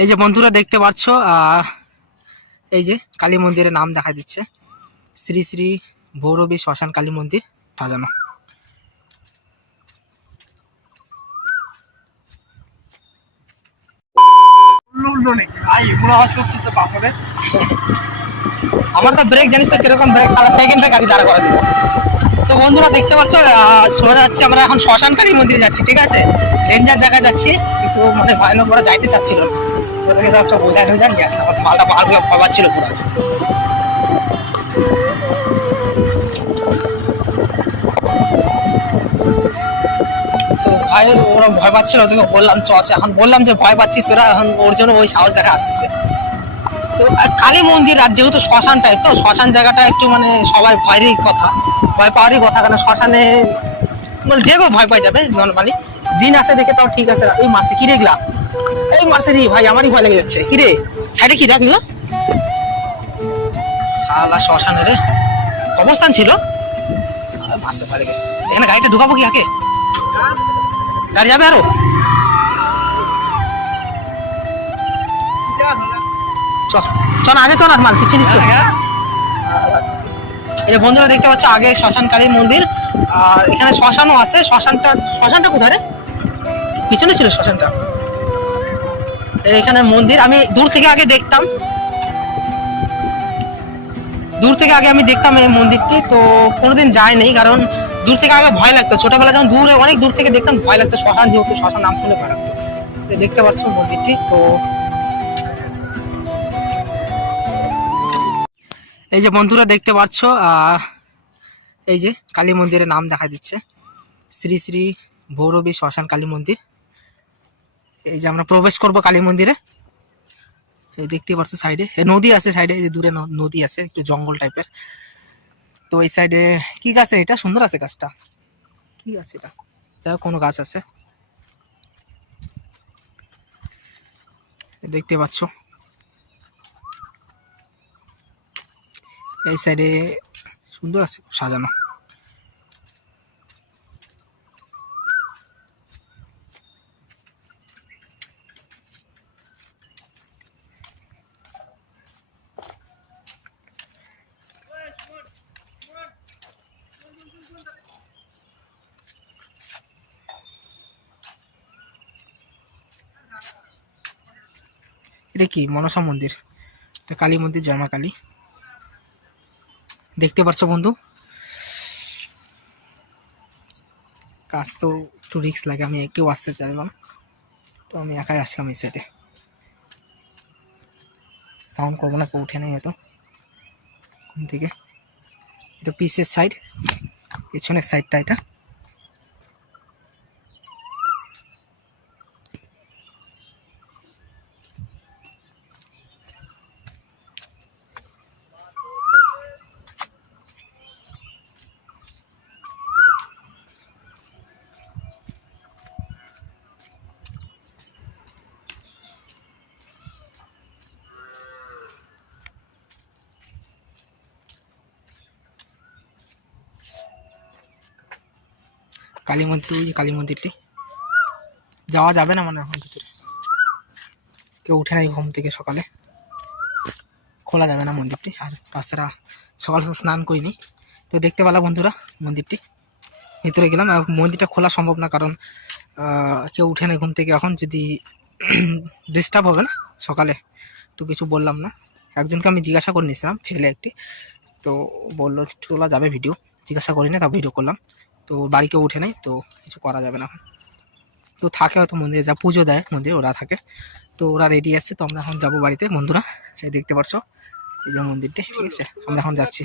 এই যে বন্ধুরা দেখতে পাচ্ছ এই যে কালী মন্দিরের নাম দেখা দিচ্ছে শ্রী শ্রী ভৈরবী শ্মশান কালী মন্দির সাজানো। আমার তো ব্রেক জানিস তো কিরকম ব্রেক, সারা সেকেন্ডে গাড়ি দাঁড়া করে দেবো। তো বন্ধুরা দেখতে পাচ্ছ সোজা যাচ্ছি, আমরা এখন শ্মশান কালী মন্দিরে যাচ্ছি, ঠিক আছে। ডেঞ্জার জায়গায় যাচ্ছি, কিন্তু মানে ভয়ানক করে যাইতে চাচ্ছিল না, ওদেরকে তো একটা বোঝাই টোঝা নিয়ে আসলাম, মালগুলো ভাবাচ্ছিল পুরো। তো ভাইয়ের ওরা ভয় পাচ্ছিল, ওদেরকে বললাম চ, এখন বললাম যে ভয় পাচ্ছিস ওরা, এখন ওর জন্য ওই সাহস দেখা আসতেছে। তো কালী মন্দির আর যেহেতু শ্মশান টাইপ, তো শ্মশান জায়গাটা একটু মানে সবাই ভয়েরই কথা, ভয় পাওয়ারই কথা, কারণ শ্মশানে মানে যে কেউ ভয় পাই যাবে নর্মালি। দিন আসে দেখে তাও ঠিক আছে। এই মারছে কি রেগলা, এই মারছে রে ভাই, আমারই ভয় লেগে যাচ্ছে। কি রে সাইডে কি দেখলো, শালা শ্মশানে রে কবরস্থান ছিল, মারছে ভয় লেগে। এখানে গাড়িটা ঢুকাবো কি আগে, গাড়ি যাবে আরো। চল আগে চল, আর মাল চিনিস তো। এই যে বন্ধুরা দেখতে পাচ্ছ আগে শ্মশান কালী মন্দির, আর এখানে শ্মশানও আছে। শ্মশানটা কোথায় রে, পিছনে ছিল শ্মশানটা। এখানে মন্দির আমি দূর থেকে আগে দেখতাম আমি দেখতাম এই মন্দিরটি, তো কোনোদিন যাইনি, কারণ দূর থেকে আগে ভয় লাগতো। ছোটবেলা যখন অনেক দূর থেকে দেখতাম ভয় লাগতো, শ্মশান যেহেতু, শ্মশান নাম শুনে ভয় লাগতো। দেখতে পাচ্ছ মন্দিরটি। তো এই যে বন্ধুরা দেখতে পাচ্ছ এই যে কালী মন্দিরের নাম দেখা দিচ্ছে শ্রী শ্রী ভৈরবী শ্মশান কালী মন্দির। এই যে আমরা প্রবেশ করব কালী মন্দিরে। এই দেখতে পাচ্ছ সাইডে নদী আছে, সাইডে এই যে দূরে নদী আছে, একটু জঙ্গল টাইপের। তো এই সাইডে কি গাছ, এটা সুন্দর আছে গাছটা, কি গাছ এটা, যাই হোক কোনো গাছ আছে দেখতে পাচ্ছ। এই সাইডে সুন্দর আছে সাজানো। এটা কি মনসা মন্দির, এটা কালী মন্দির, জয় মা কালী। দেখতে পাচ্ছ বন্ধু, কাজ তো একটু রিস্ক লাগে, আমি কেউ আসতে চাইলাম, তো আমি একাই আসলাম এই সাইডে। সাউন্ড করবো না, কেউ উঠে নেই এত ঘুম থেকে। এটা পিসের সাইড, পেছনের সাইডটা এটা। কালী মন্দির, ওই কালী মন্দিরটি যাওয়া যাবে না মানে এখন ভিতরে, কেউ উঠে নাই ঘুম থেকে, সকালে খোলা যাবে না মন্দিরটি। আর তাছাড়া সকাল স্নান করিনি, তো দেখতে পেলাম বন্ধুরা মন্দিরটি। ভিতরে গেলাম, মন্দিরটা খোলা সম্ভব না, কারণ কেউ উঠে নাই ঘুম থেকে এখন, যদি ডিস্টার্ব হবে না সকালে, তো কিছু বললাম না। একজনকে আমি জিজ্ঞাসা করে নিয়েছিলাম, ছেলে একটি, তো বললো তোলা যাবে ভিডিও, জিজ্ঞাসা করি না, তা ভিডিও করলাম। তো বাড়ি কেউ উঠে নাই, তো কিছু করা যাবে না এখন। তো থাকে হয়তো মন্দিরে, যা পুজো দেয় মন্দিরে ওরা থাকে, তো ওরা রেডি আছে, তো আমরা এখন যাবো বাড়িতে। বন্ধুরা এই দেখতে পারছো এই যে মন্দিরটি, ঠিক আছে, আমরা এখন যাচ্ছি।